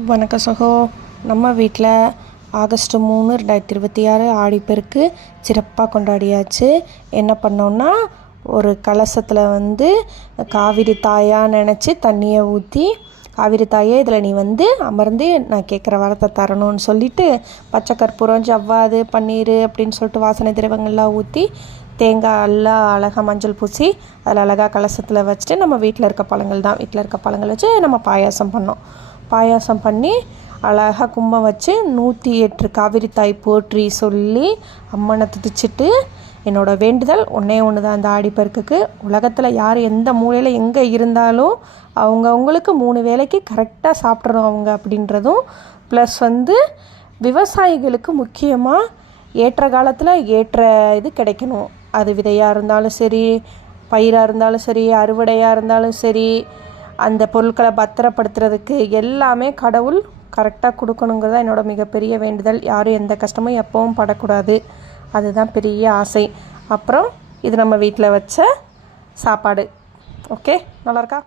வணக்கம் சகோ. நம்ம வீட்டில் ஆகஸ்ட் 3 2026 ஆடிப்பெருக்கு சிறப்பாக கொண்டாடியாச்சு. என்ன பண்ணோன்னா, ஒரு கலசத்தில் காவிரி தாயாக நினச்சி தண்ணியை ஊற்றி, காவிரி தாயே இதில் நீ அமர்ந்து நான் கேட்குற வரத்தை தரணும்னு சொல்லிவிட்டு, பச்சை கற்பூரம், ஜவ்வாது, பன்னீர் அப்படின்னு சொல்லிட்டு வாசனை திரவங்கள்லாம் ஊற்றி, தேங்காய் எல்லாம் அழகாக மஞ்சள் பூசி அதில் அழகாக கலசத்தில் வச்சுட்டு, நம்ம வீட்டில் இருக்க பழங்கள் வச்சு நம்ம பாயாசம் பண்ணி அழகாக கும்பம் வச்சு 108 காவிரி தாய் போற்றி சொல்லி அம்மனை துதிச்சிட்டு, என்னோடய வேண்டுதல் ஒன்றே ஒன்று தான். அந்த ஆடிப்பெருக்குக்கு உலகத்தில் யார் எந்த மூலையில் எங்கே இருந்தாலும் அவங்களுக்கு 3 வேளைக்கு கரெக்டாக சாப்பிட்றோம் அவங்க அப்படின்றதும், ப்ளஸ் விவசாயிகளுக்கு முக்கியமாக ஏற்ற காலத்தில் ஏற்ற இது கிடைக்கணும். அது விதையாக இருந்தாலும் சரி, பயிராக இருந்தாலும் சரி, அறுவடையாக இருந்தாலும் சரி, அந்த பொருட்களை பத்திரப்படுத்துறதுக்கு எல்லாமே கடவுள் கரெக்டாக கொடுக்கணுங்கிறது தான் என்னோடய மிகப்பெரிய வேண்டுதல். யாரும் எந்த கஷ்டமும் எப்பவும் படக்கூடாது, அதுதான் பெரிய ஆசை. அப்புறம் இது நம்ம வீட்டில் வச்ச சாப்பாடு. ஓகே, நல்லாயிருக்கா?